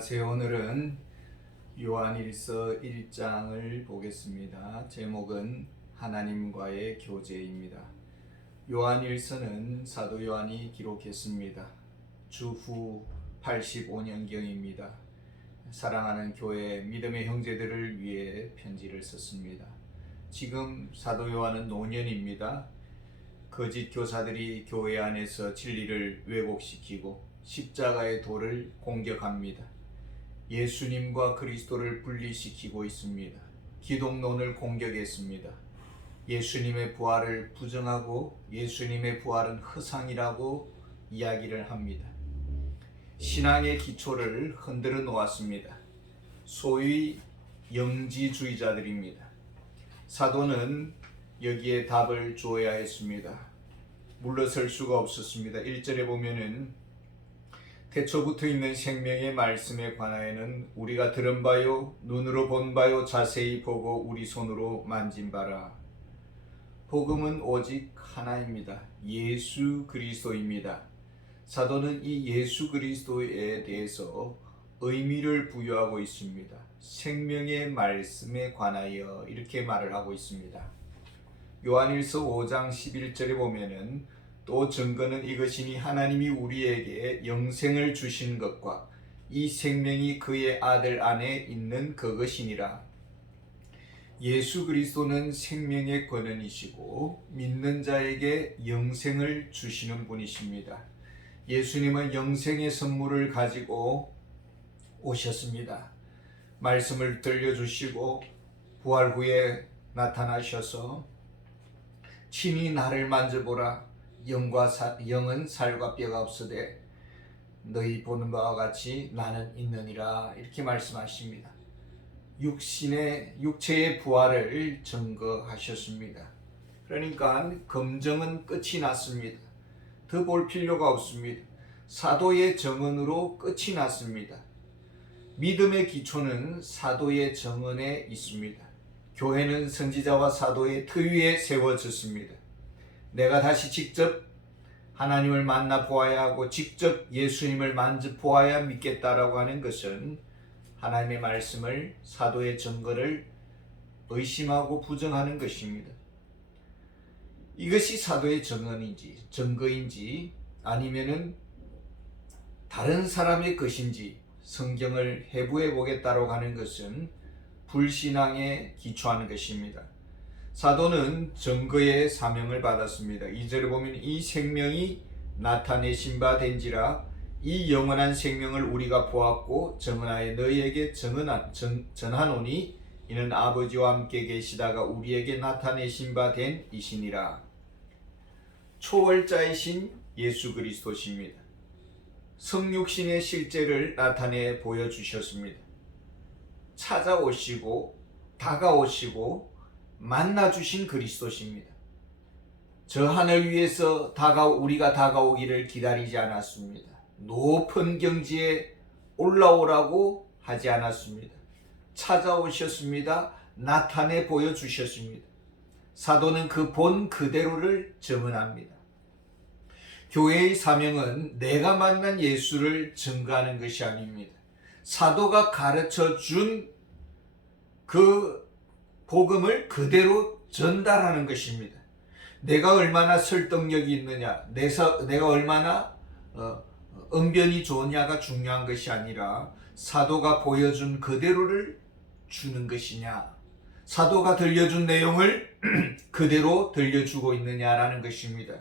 안녕하세요. 오늘은 요한일서 1장을 보겠습니다. 제목은 하나님과의 교제입니다. 요한일서는 사도 요한이 기록했습니다. 주후 85년경입니다. 사랑하는 교회 믿음의 형제들을 위해 편지를 썼습니다. 지금 사도 요한은 노년입니다. 거짓 교사들이 교회 안에서 진리를 왜곡시키고 십자가의 도를 공격합니다. 예수님과 그리스도를 분리시키고 있습니다. 기독론을 공격했습니다. 예수님의 부활을 부정하고 예수님의 부활은 허상이라고 이야기를 합니다. 신앙의 기초를 흔들어 놓았습니다. 소위 영지주의자들입니다. 사도는 여기에 답을 주어야 했습니다. 물러설 수가 없었습니다. 1절에 보면은 태초부터 있는 생명의 말씀에 관하여는 우리가 들은 바요 눈으로 본 바요 자세히 보고 우리 손으로 만진 바라. 복음은 오직 하나입니다. 예수 그리스도입니다. 사도는 이 예수 그리스도에 대해서 의미를 부여하고 있습니다. 생명의 말씀에 관하여 이렇게 말을 하고 있습니다. 요한일서 5장 11절에 보면은 또 증거는 이것이니 하나님이 우리에게 영생을 주신 것과 이 생명이 그의 아들 안에 있는 그것이니라. 예수 그리스도는 생명의 권원이시고 믿는 자에게 영생을 주시는 분이십니다. 예수님은 영생의 선물을 가지고 오셨습니다. 말씀을 들려주시고 부활 후에 나타나셔서 친히 나를 만져보라. 영은 살과 뼈가 없으되 너희 보는 바와 같이 나는 있느니라. 이렇게 말씀하십니다. 육체의 부활을 증거하셨습니다. 그러니까 검증은 끝이 났습니다. 더 볼 필요가 없습니다. 사도의 증언으로 끝이 났습니다. 믿음의 기초는 사도의 증언에 있습니다. 교회는 선지자와 사도의 터 위에 세워졌습니다. 내가 다시 직접 하나님을 만나 보아야 하고 직접 예수님을 만져 보아야 믿겠다라고 하는 것은 하나님의 말씀을 사도의 증거를 의심하고 부정하는 것입니다. 이것이 사도의 증거인지 아니면은 다른 사람의 것인지 성경을 해부해 보겠다라고 하는 것은 불신앙에 기초하는 것입니다. 사도는 증거의 사명을 받았습니다. 2절에 보면 이 생명이 나타내신 바 된지라 이 영원한 생명을 우리가 보았고 증언하여 너희에게 전하노니 이는 아버지와 함께 계시다가 우리에게 나타내신 바 된 이시니라. 초월자이신 예수 그리스도십니다. 성육신의 실제를 나타내 보여주셨습니다. 찾아오시고 다가오시고 만나주신 그리스도십니다. 저 하늘 위에서 우리가 다가오기를 기다리지 않았습니다. 높은 경지에 올라오라고 하지 않았습니다. 찾아오셨습니다. 나타내 보여주셨습니다. 사도는 그 본 그대로를 증언합니다. 교회의 사명은 내가 만난 예수를 증거하는 것이 아닙니다. 사도가 가르쳐 준 그 복음을 그대로 전달하는 것입니다. 내가 얼마나 설득력이 있느냐, 내가 얼마나 언변이 좋으냐가 중요한 것이 아니라 사도가 보여준 그대로를 주는 것이냐, 사도가 들려준 내용을 그대로 들려주고 있느냐라는 것입니다.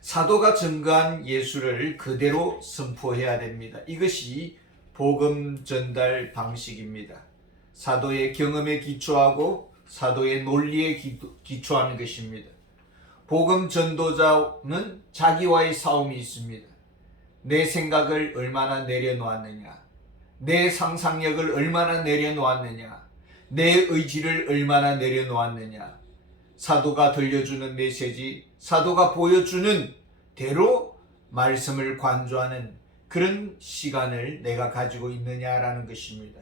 사도가 증거한 예수를 그대로 선포해야 됩니다. 이것이 복음 전달 방식입니다. 사도의 경험에 기초하고 사도의 논리에 기초하는 것입니다. 복음 전도자는 자기와의 싸움이 있습니다. 내 생각을 얼마나 내려놓았느냐, 내 상상력을 얼마나 내려놓았느냐, 내 의지를 얼마나 내려놓았느냐. 사도가 들려주는 메시지, 사도가 보여주는 대로 말씀을 관조하는 그런 시간을 내가 가지고 있느냐라는 것입니다.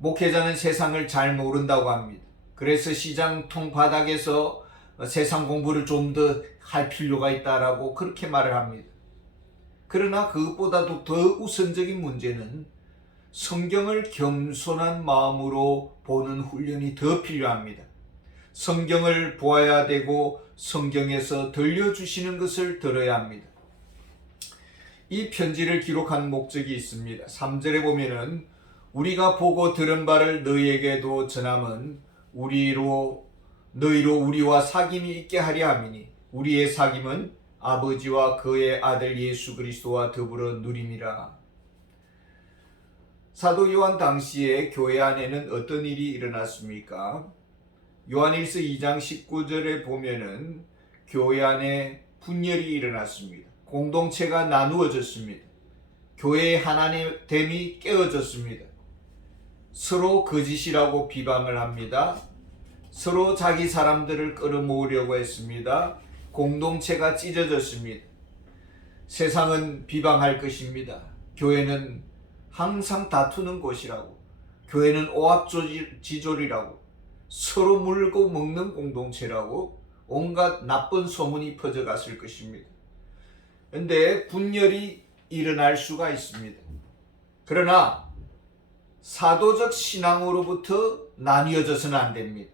목회자는 세상을 잘 모른다고 합니다. 그래서 시장통 바닥에서 세상 공부를 좀 더 할 필요가 있다라고 그렇게 말을 합니다. 그러나 그것보다도 더 우선적인 문제는 성경을 겸손한 마음으로 보는 훈련이 더 필요합니다. 성경을 보아야 되고 성경에서 들려주시는 것을 들어야 합니다. 이 편지를 기록한 목적이 있습니다. 3절에 보면은 우리가 보고 들은 바를 너희에게도 전함은 너희로 우리와 사귐이 있게 하려 함이니 우리의 사귐은 아버지와 그의 아들 예수 그리스도와 더불어 누림이라. 사도 요한 당시에 교회 안에는 어떤 일이 일어났습니까? 요한일서 2장 19절에 보면은 교회 안에 분열이 일어났습니다. 공동체가 나누어졌습니다. 교회의 하나됨이 깨어졌습니다. 서로 거짓이라고 비방을 합니다. 서로 자기 사람들을 끌어모으려고 했습니다. 공동체가 찢어졌습니다. 세상은 비방할 것입니다. 교회는 항상 다투는 곳이라고, 교회는 오합지졸이라고, 서로 물고 먹는 공동체라고 온갖 나쁜 소문이 퍼져갔을 것입니다. 그런데 분열이 일어날 수가 있습니다. 그러나 사도적 신앙으로부터 나뉘어져서는 안 됩니다.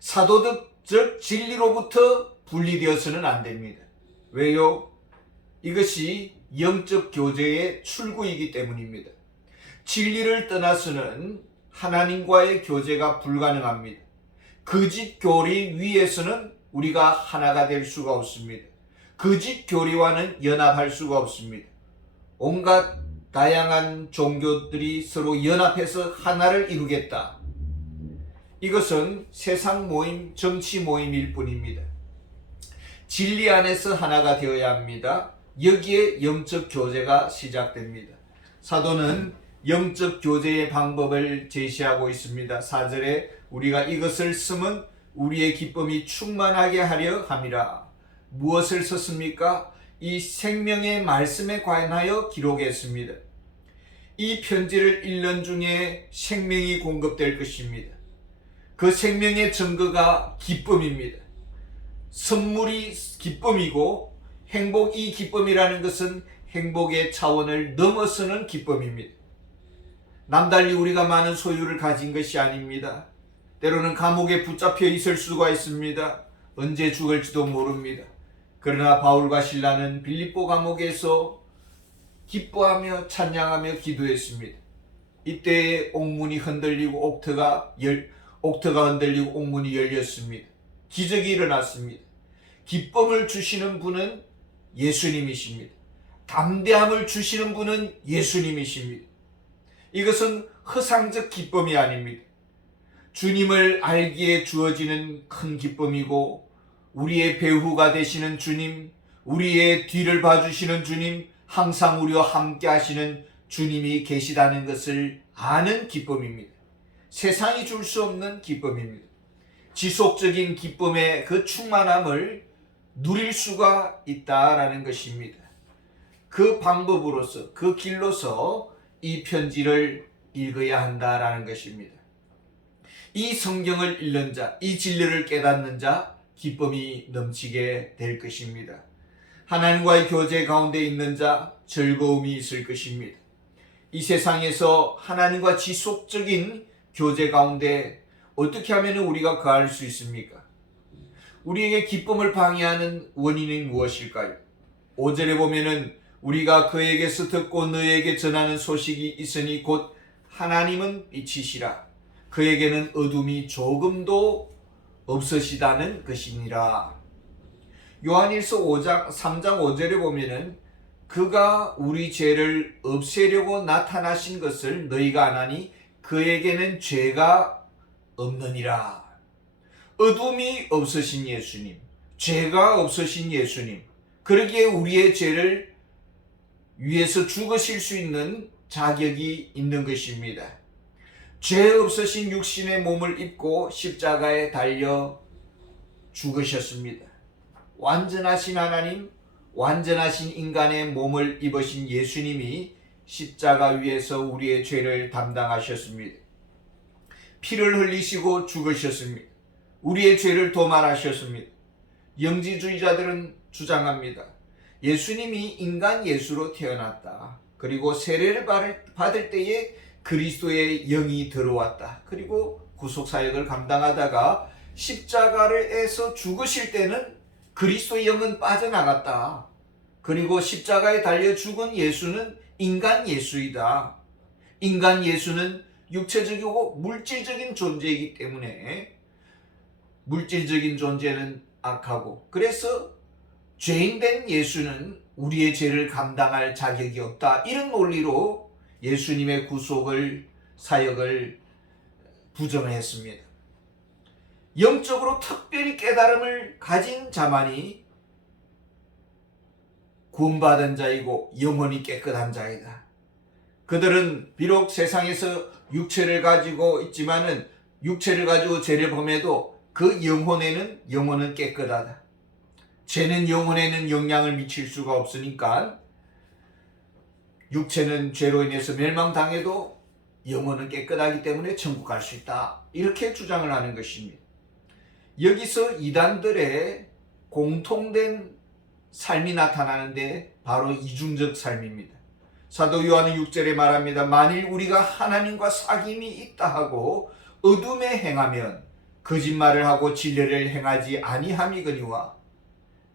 사도적 진리로부터 분리되어서는 안 됩니다. 왜요? 이것이 영적 교제의 출구이기 때문입니다. 진리를 떠나서는 하나님과의 교제가 불가능합니다. 거짓 교리 위에서는 우리가 하나가 될 수가 없습니다. 거짓 교리와는 연합할 수가 없습니다. 온갖 다양한 종교들이 서로 연합해서 하나를 이루겠다. 이것은 세상 모임, 정치 모임일 뿐입니다. 진리 안에서 하나가 되어야 합니다. 여기에 영적 교제가 시작됩니다. 사도는 영적 교제의 방법을 제시하고 있습니다. 4절에 우리가 이것을 쓰면 우리의 기쁨이 충만하게 하려 함이라. 무엇을 썼습니까? 이 생명의 말씀에 관하여 기록했습니다. 이 편지를 읽는 중에 생명이 공급될 것입니다. 그 생명의 증거가 기쁨입니다. 선물이 기쁨이고 이 기쁨이라는 것은 행복의 차원을 넘어서는 기쁨입니다. 남달리 우리가 많은 소유를 가진 것이 아닙니다. 때로는 감옥에 붙잡혀 있을 수가 있습니다. 언제 죽을지도 모릅니다. 그러나 바울과 실라는 빌립보 감옥에서 기뻐하며 찬양하며 기도했습니다. 이때에 옥문이 흔들리고 옥터가 흔들리고 옥문이 열렸습니다. 기적이 일어났습니다. 기쁨을 주시는 분은 예수님이십니다. 담대함을 주시는 분은 예수님이십니다. 이것은 허상적 기쁨이 아닙니다. 주님을 알기에 주어지는 큰 기쁨이고 우리의 배후가 되시는 주님, 우리의 뒤를 봐주시는 주님, 항상 우리와 함께 하시는 주님이 계시다는 것을 아는 기쁨입니다. 세상이 줄 수 없는 기쁨입니다. 지속적인 기쁨의 그 충만함을 누릴 수가 있다라는 것입니다. 그 방법으로서, 그 길로서 이 편지를 읽어야 한다라는 것입니다. 이 성경을 읽는 자, 이 진리를 깨닫는 자, 기쁨이 넘치게 될 것입니다. 하나님과의 교제 가운데 있는 자, 즐거움이 있을 것입니다. 이 세상에서 하나님과 지속적인 교제 가운데 어떻게 하면 우리가 거할 수 있습니까? 우리에게 기쁨을 방해하는 원인이 무엇일까요? 5절에 보면은 우리가 그에게서 듣고 너에게 전하는 소식이 있으니 곧 하나님은 빛이시라. 그에게는 어둠이 조금도 없으시다는 것이니라. 요한일서 3장 5절에 보면은 그가 우리 죄를 없애려고 나타나신 것을 너희가 아나니 그에게는 죄가 없느니라. 어둠이 없으신 예수님, 죄가 없으신 예수님, 그러기에 우리의 죄를 위해서 죽으실 수 있는 자격이 있는 것입니다. 죄 없으신 육신의 몸을 입고 십자가에 달려 죽으셨습니다. 완전하신 하나님, 완전하신 인간의 몸을 입으신 예수님이 십자가 위에서 우리의 죄를 담당하셨습니다. 피를 흘리시고 죽으셨습니다. 우리의 죄를 도말하셨습니다. 영지주의자들은 주장합니다. 예수님이 인간 예수로 태어났다. 그리고 세례를 받을 때에 그리스도의 영이 들어왔다. 그리고 구속사역을 감당하다가 십자가에서 죽으실 때는 그리스도의 영은 빠져나갔다. 그리고 십자가에 달려 죽은 예수는 인간 예수이다. 인간 예수는 육체적이고 물질적인 존재이기 때문에 물질적인 존재는 악하고, 그래서 죄인된 예수는 우리의 죄를 감당할 자격이 없다. 이런 논리로 예수님의 구속을 사역을 부정했습니다. 영적으로 특별히 깨달음을 가진 자만이 구원받은 자이고 영혼이 깨끗한 자이다. 그들은 비록 세상에서 육체를 가지고 있지만은 육체를 가지고 죄를 범해도 그 영혼은 깨끗하다. 죄는 영혼에는 영향을 미칠 수가 없으니까 육체는 죄로 인해서 멸망당해도 영혼은 깨끗하기 때문에 천국 갈 수 있다. 이렇게 주장을 하는 것입니다. 여기서 이단들의 공통된 삶이 나타나는데 바로 이중적 삶입니다. 사도 요한은 6절에 말합니다. 만일 우리가 하나님과 사귐이 있다 하고 어둠에 행하면 거짓말을 하고 진리를 행하지 아니함이거니와,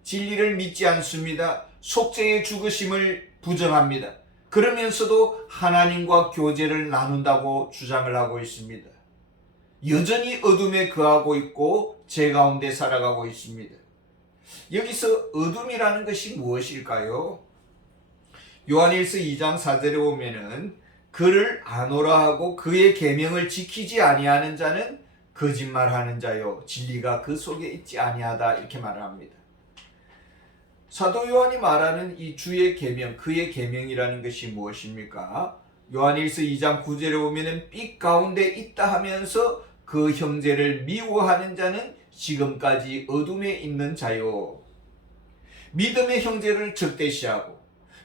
진리를 믿지 않습니다. 속죄의 죽으심을 부정합니다. 그러면서도 하나님과 교제를 나눈다고 주장을 하고 있습니다. 여전히 어둠에 거하고 있고 죄 가운데 살아가고 있습니다. 여기서 어둠이라는 것이 무엇일까요? 요한일서 2장 4절에 보면은 그를 아노라 하고 그의 계명을 지키지 아니하는 자는 거짓말하는 자요 진리가 그 속에 있지 아니하다, 이렇게 말합니다. 사도 요한이 말하는 이 주의 계명, 그의 계명이라는 것이 무엇입니까? 요한일서 2장 9절에 보면은 빛 가운데 있다 하면서 그 형제를 미워하는 자는 지금까지 어둠에 있는 자요. 믿음의 형제를 적대시하고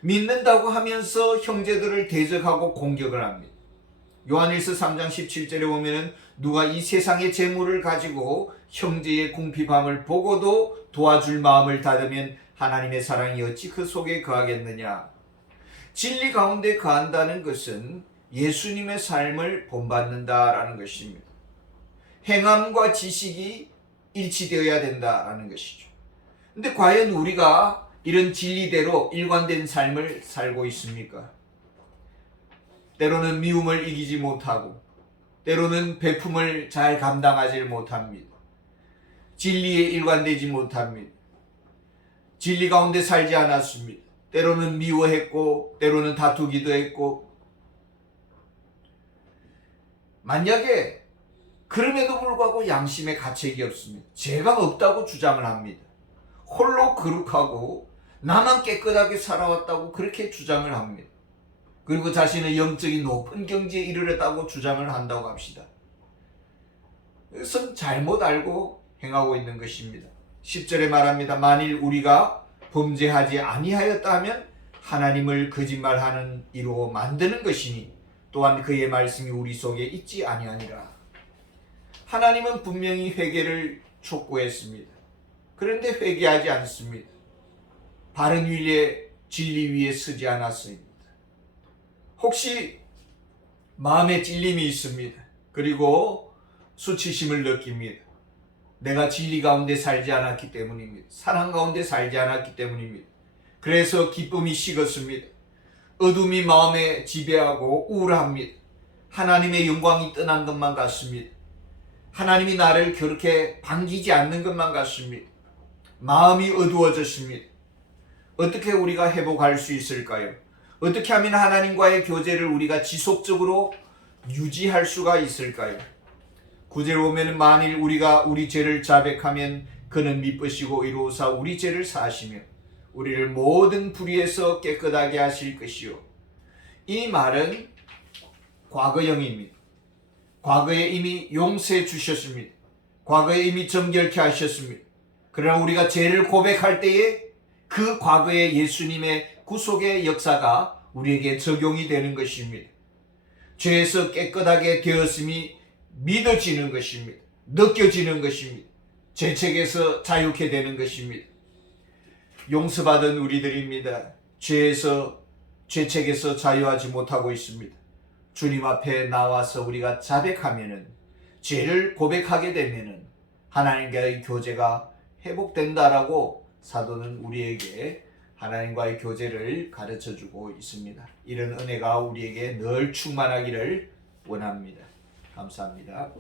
믿는다고 하면서 형제들을 대적하고 공격을 합니다. 요한일서 3장 17절에 보면은 누가 이 세상의 재물을 가지고 형제의 궁핍함을 보고도 도와줄 마음을 닫으면 하나님의 사랑이 어찌 그 속에 거하겠느냐. 진리 가운데 거한다는 것은 예수님의 삶을 본받는다라는 것입니다. 행함과 지식이 일치되어야 된다라는 것이죠. 근데 과연 우리가 이런 진리대로 일관된 삶을 살고 있습니까? 때로는 미움을 이기지 못하고, 때로는 배품을 잘 감당하지 못합니다. 진리에 일관되지 못합니다. 진리 가운데 살지 않았습니다. 때로는 미워했고, 때로는 다투기도 했고, 만약에 그럼에도 불구하고 양심의 가책이 없습니다. 죄가 없다고 주장을 합니다. 홀로 거룩하고 나만 깨끗하게 살아왔다고 그렇게 주장을 합니다. 그리고 자신의 영적인 높은 경지에 이르렀다고 주장을 한다고 합시다. 이것은 잘못 알고 행하고 있는 것입니다. 10절에 말합니다. 만일 우리가 범죄하지 아니하였다 하면 하나님을 거짓말하는 이로 만드는 것이니 또한 그의 말씀이 우리 속에 있지 아니하니라. 하나님은 분명히 회개를 촉구했습니다. 그런데 회개하지 않습니다. 바른 위에 진리 위에 서지 않았습니다. 혹시 마음에 찔림이 있습니다. 그리고 수치심을 느낍니다. 내가 진리 가운데 살지 않았기 때문입니다. 사랑 가운데 살지 않았기 때문입니다. 그래서 기쁨이 식었습니다. 어둠이 마음에 지배하고 우울합니다. 하나님의 영광이 떠난 것만 같습니다. 하나님이 나를 그렇게 반기지 않는 것만 같습니다. 마음이 어두워졌습니다. 어떻게 우리가 회복할 수 있을까요? 어떻게 하면 하나님과의 교제를 우리가 지속적으로 유지할 수가 있을까요? 9절 보면 만일 우리가 우리 죄를 자백하면 그는 미쁘시고 이로사 우리 죄를 사하시며 우리를 모든 불의에서 깨끗하게 하실 것이요. 이 말은 과거형입니다. 과거에 이미 용서해 주셨습니다. 과거에 이미 정결케 하셨습니다. 그러나 우리가 죄를 고백할 때에 그 과거의 예수님의 구속의 역사가 우리에게 적용이 되는 것입니다. 죄에서 깨끗하게 되었음이 믿어지는 것입니다. 느껴지는 것입니다. 죄책에서 자유케 되는 것입니다. 용서받은 우리들입니다. 죄책에서 자유하지 못하고 있습니다. 주님 앞에 나와서 우리가 자백하면은, 죄를 고백하게 되면은 하나님과의 교제가 회복된다라고 사도는 우리에게 하나님과의 교제를 가르쳐 주고 있습니다. 이런 은혜가 우리에게 늘 충만하기를 원합니다. 감사합니다.